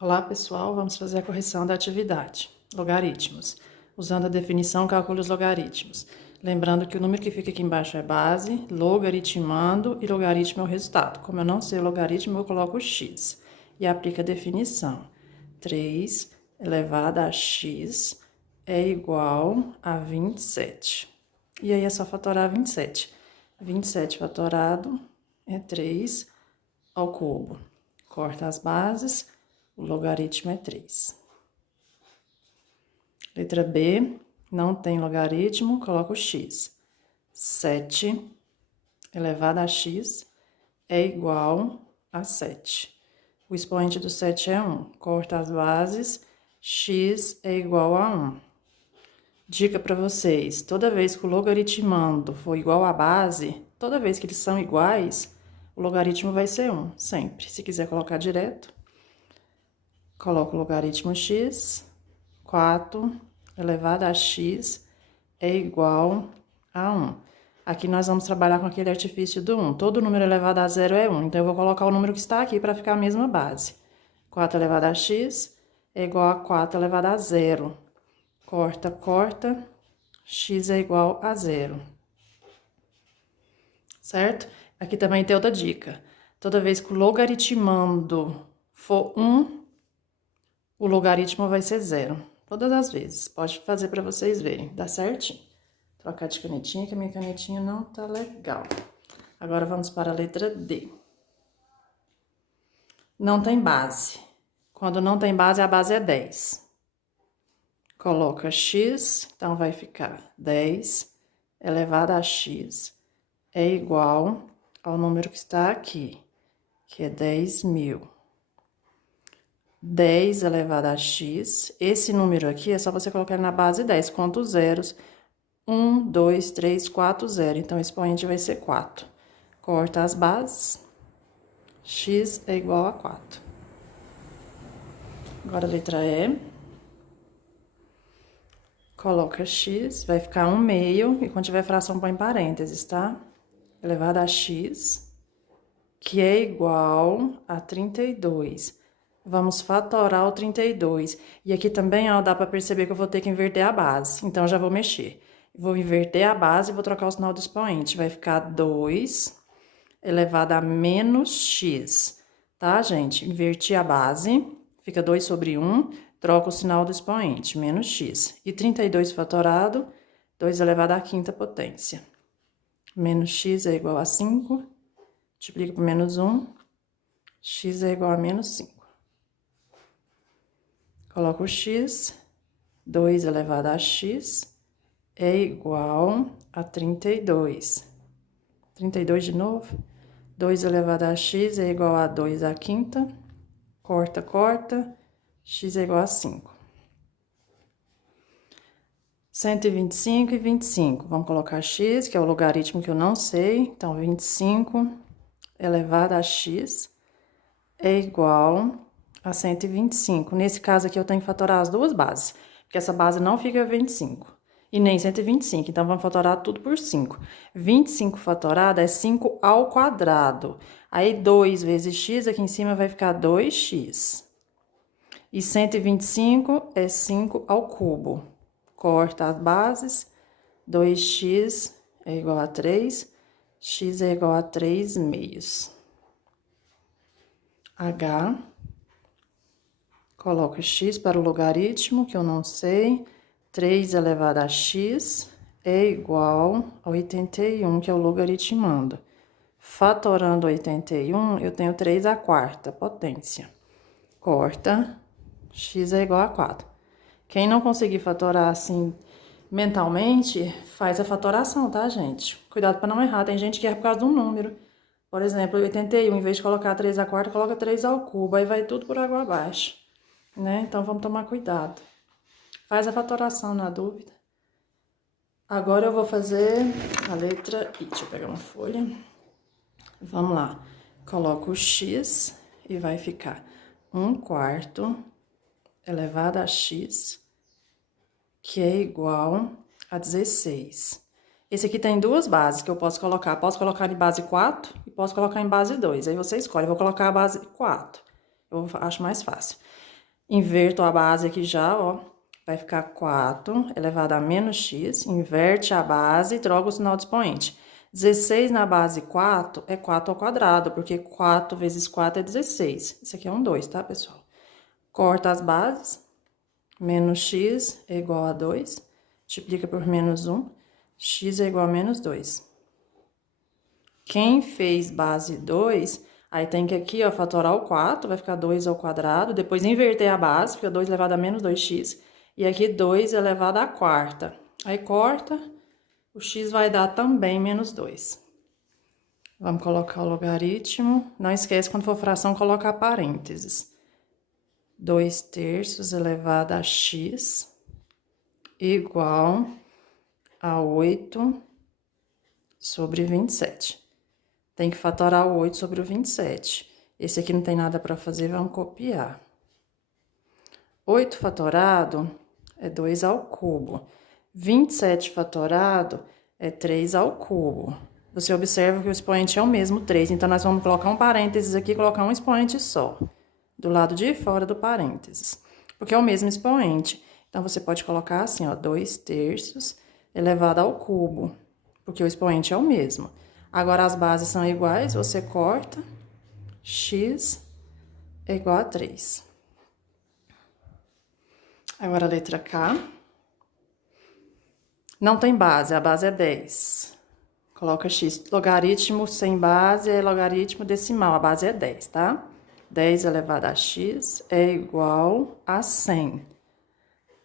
Olá, pessoal, vamos fazer a correção da atividade. Logaritmos. Usando a definição, calcule os logaritmos. Lembrando que o número que fica aqui embaixo é base, logaritmando e logaritmo é o resultado. Como eu não sei o logaritmo, eu coloco x. E aplico a definição. 3 elevado a x é igual a 27. E aí é só fatorar 27. 27 fatorado é 3 ao cubo. Corta as bases. O logaritmo é 3. Letra B, não tem logaritmo, coloco o x. 7 elevado a x é igual a 7. O expoente do 7 é 1. Corta as bases, x é igual a 1. Dica para vocês, toda vez que o logaritmando for igual à base, toda vez que eles são iguais, o logaritmo vai ser 1, sempre. Se quiser colocar direto, coloco o logaritmo x, 4 elevado a x é igual a 1. Aqui nós vamos trabalhar com aquele artifício do 1. Todo número elevado a zero é 1, então eu vou colocar o número que está aqui para ficar a mesma base. 4 elevado a x é igual a 4 elevado a zero. Corta, corta, x é igual a zero. Certo? Aqui também tem outra dica. Toda vez que o logaritmando for 1, o logaritmo vai ser 0. Todas as vezes. Pode fazer para vocês verem. Dá certinho. Trocar de canetinha, que a minha canetinha não tá legal. Agora vamos para a letra D. Não tem base. Quando não tem base, a base é 10. Coloca x, então vai ficar 10 elevado a x é igual ao número que está aqui, que é 10.000. 10 elevado a x, esse número aqui é só você colocar na base 10, conta os zeros. 1, 2, 3, 4, 0. Então, o expoente vai ser 4. Corta as bases, x é igual a 4. Agora, a letra E. Coloca x, vai ficar 1/2, e quando tiver fração, põe parênteses, tá? Elevado a x, que é igual a 32. Vamos fatorar o 32. E aqui também, ó, dá para perceber que eu vou ter que inverter a base. Então, já vou mexer. Vou inverter a base e vou trocar o sinal do expoente. Vai ficar 2 elevado a menos x. Tá, gente? Inverti a base, fica 2 sobre 1, troca o sinal do expoente, menos x. E 32 fatorado, 2 elevado à quinta potência. Menos x é igual a 5, multiplica por menos 1, x é igual a menos 5. Coloco o x, 2 elevado a x é igual a 32. 32 de novo. 2 elevado a x é igual a 2 à quinta. Corta, corta. X é igual a 5. 125 e 25. Vamos colocar x, que é o logaritmo que eu não sei. Então, 25 elevado a x é igual a 125. Nesse caso aqui, eu tenho que fatorar as duas bases, porque essa base não fica 25 e nem 125, então vamos fatorar tudo por 5. 25 fatorado é 5 ao quadrado. Aí, 2 vezes x, aqui em cima vai ficar 2x. E 125 é 5 ao cubo. Corta as bases, 2x é igual a 3, x é igual a 3 meios. H, coloco x para o logaritmo, que eu não sei. 3 elevado a x é igual a 81, que é o logaritmando. Fatorando 81, eu tenho 3 à quarta potência. Corta, x é igual a 4. Quem não conseguir fatorar assim mentalmente, faz a fatoração, tá, gente? Cuidado para não errar, tem gente que erra por causa de um número. Por exemplo, 81, em vez de colocar 3 à quarta, coloca 3 ao cubo, aí vai tudo por água abaixo, né? Então, vamos tomar cuidado. Faz a fatoração na dúvida. Agora, eu vou fazer a letra I. Deixa eu pegar uma folha. Vamos lá. Coloco o x e vai ficar 1/4 elevado a x, que é igual a 16. Esse aqui tem duas bases que eu posso colocar. Posso colocar em base 4 e posso colocar em base 2. Aí você escolhe. Eu vou colocar a base 4. Eu acho mais fácil. Inverto a base aqui já, ó. Vai ficar 4 elevado a menos x. Inverte a base e troca o sinal do expoente. 16 na base 4 é 4 ao quadrado, porque 4 vezes 4 é 16. Isso aqui é um 2, tá, pessoal? Corta as bases. Menos x é igual a 2. Multiplica por menos 1. X é igual a menos 2. Quem fez base 2, aí tem que aqui, ó, fatorar o 4, vai ficar 2 ao quadrado. Depois inverter a base, fica 2 elevado a menos 2x. E aqui 2 elevado à quarta. Aí corta, o x vai dar também menos 2. Vamos colocar o logaritmo. Não esquece, quando for fração, colocar parênteses. 2 terços elevado a x igual a 8 sobre 27. Tem que fatorar o 8 sobre o 27. Esse aqui não tem nada para fazer, vamos copiar. 8 fatorado é 2 ao cubo. 27 fatorado é 3 ao cubo. Você observa que o expoente é o mesmo, 3. Então, nós vamos colocar um parênteses aqui e colocar um expoente só. Do lado de fora do parênteses. Porque é o mesmo expoente. Então, você pode colocar assim, ó, 2 terços elevado ao cubo. Porque o expoente é o mesmo. Agora, as bases são iguais, você corta. X é igual a 3. Agora, a letra K. Não tem base, a base é 10. Coloca x. Logaritmo sem base é logaritmo decimal, a base é 10, tá? 10 elevado a x é igual a 100.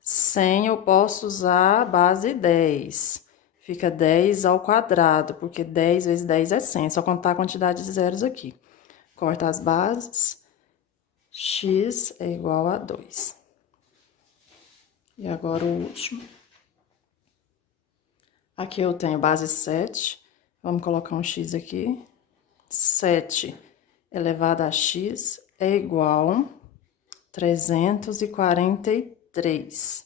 100 eu posso usar a base 10. Fica 10 ao quadrado, porque 10 vezes 10 é 100. É só contar a quantidade de zeros aqui. Corta as bases. X é igual a 2. E agora o último. Aqui eu tenho base 7. Vamos colocar um x aqui. 7 elevado a x é igual a 343.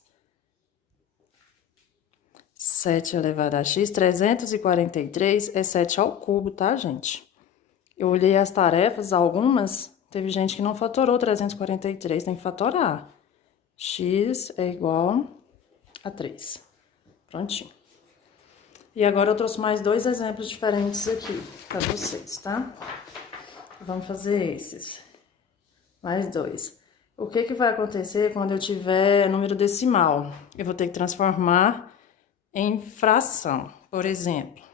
7 elevado a x, 343 é 7 ao cubo, tá, gente? Eu olhei as tarefas, algumas, teve gente que não fatorou 343, tem que fatorar. X é igual a 3. Prontinho. E agora eu trouxe mais 2 exemplos diferentes aqui para vocês, tá? Vamos fazer esses. Mais 2. O que que vai acontecer quando eu tiver número decimal? Eu vou ter que transformar em fração. Por exemplo,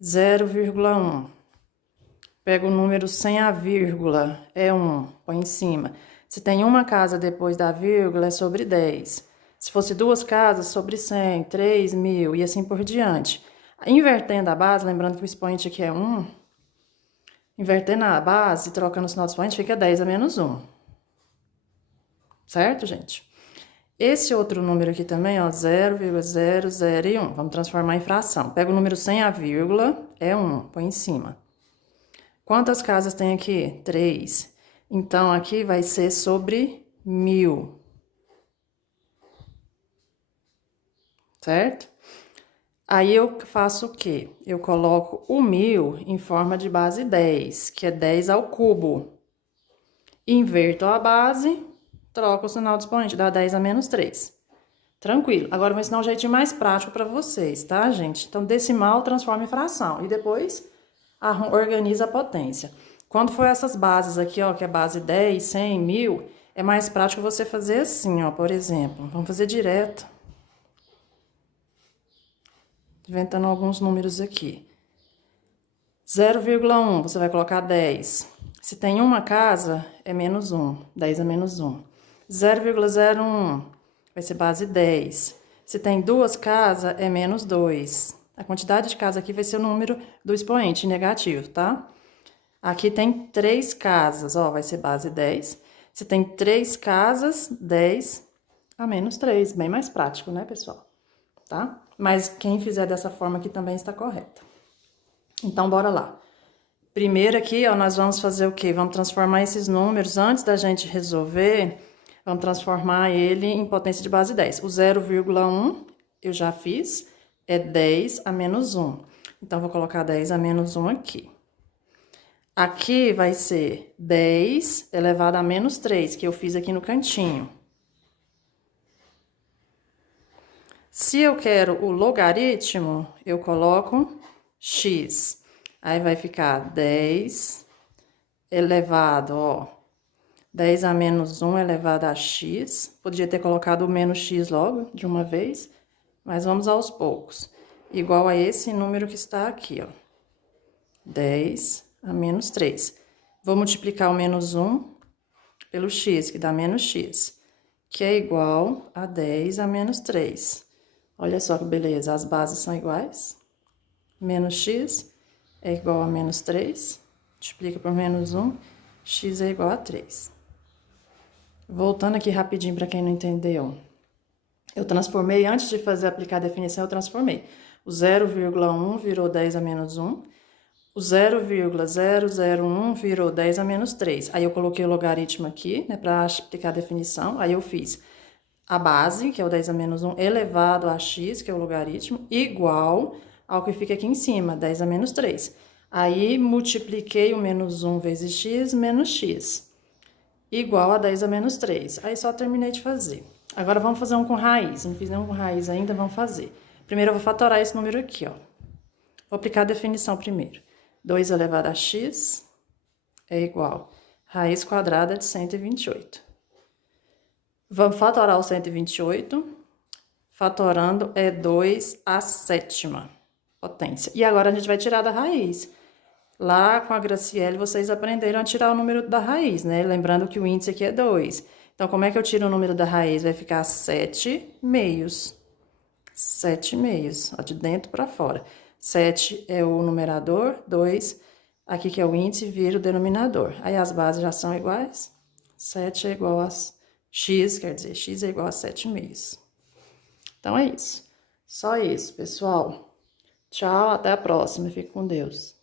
0,1. Pega o número sem a vírgula, é 1, põe em cima. Se tem uma casa depois da vírgula, é sobre 10. Se fosse 2 casas, sobre 100, 3.000 e assim por diante. Invertendo a base, lembrando que o expoente aqui é 1, invertendo a base, trocando o sinal do expoente, fica 10 a menos 1. Certo, gente? Esse outro número aqui também, ó, 0,001. Vamos transformar em fração. Pega o número sem a vírgula, é 1, põe em cima. Quantas casas tem aqui? 3. Então, aqui vai ser sobre 1.000. Certo? Aí, eu faço o quê? Eu coloco o 1.000 em forma de base 10, que é 10 ao cubo. Inverto a base, troco o sinal do expoente, dá 10 a menos 3. Tranquilo. Agora, eu vou ensinar um jeitinho mais prático para vocês, tá, gente? Então, decimal transforma em fração. E depois, organiza a potência. Quando for essas bases aqui, ó, que é base 10, 100, 1.000, é mais prático você fazer assim, ó, por exemplo. Vamos fazer direto. Inventando alguns números aqui. 0,1, você vai colocar 10. Se tem uma casa, é menos 1. 10 é menos 1. 0,01 vai ser base 10. Se tem 2 casas, é menos 2. A quantidade de casas aqui vai ser o número do expoente negativo, tá? Aqui tem 3 casas, ó, vai ser base 10. Se tem 3 casas, 10 a menos 3. Bem mais prático, né, pessoal? Tá? Mas quem fizer dessa forma aqui também está correta. Então, bora lá. Primeiro aqui, ó, nós vamos fazer o quê? Vamos transformar esses números, antes da gente resolver, vamos transformar ele em potência de base 10. O 0,1 eu já fiz, é 10 a menos 1. Então, vou colocar 10 a menos 1 aqui. Aqui vai ser 10 elevado a menos 3, que eu fiz aqui no cantinho. Se eu quero o logaritmo, eu coloco x. Aí vai ficar 10 elevado, ó, 10 a menos 1 elevado a x. Podia ter colocado o menos x logo, de uma vez, mas vamos aos poucos. Igual a esse número que está aqui, ó. 10 a menos 3. Vou multiplicar o menos 1 pelo x, que dá menos x, que é igual a 10 a menos 3. Olha só que beleza, as bases são iguais. Menos x é igual a menos 3. Multiplica por menos 1, x é igual a 3. Voltando aqui rapidinho para quem não entendeu. Eu transformei, antes de aplicar a definição, eu transformei. O 0,1 virou 10 a menos 1. O 0,001 virou 10 a menos 3. Aí eu coloquei o logaritmo aqui, né, para aplicar a definição. Aí eu fiz a base, que é o 10 a menos 1, elevado a x, que é o logaritmo, igual ao que fica aqui em cima, 10 a menos 3. Aí multipliquei o menos 1 vezes x menos x, igual a 10 a menos 3. Aí só terminei de fazer. Agora vamos fazer um com raiz. Não fiz nenhum com raiz ainda, vamos fazer. Primeiro eu vou fatorar esse número aqui, ó. Vou aplicar a definição primeiro. 2 elevado a x é igual a raiz quadrada de 128. Vamos fatorar o 128. Fatorando é 2 à sétima potência. E agora a gente vai tirar da raiz. Lá com a Graciele, vocês aprenderam a tirar o número da raiz, né? Lembrando que o índice aqui é 2. Então, como é que eu tiro o número da raiz? Vai ficar 7 meios. 7 meios, ó, de dentro para fora. 7 é o numerador, 2, aqui que é o índice, vira o denominador. Aí as bases já são iguais. 7 é igual a x, quer dizer, x é igual a 7 meios. Então, é isso. Só isso, pessoal. Tchau, até a próxima. Fique com Deus.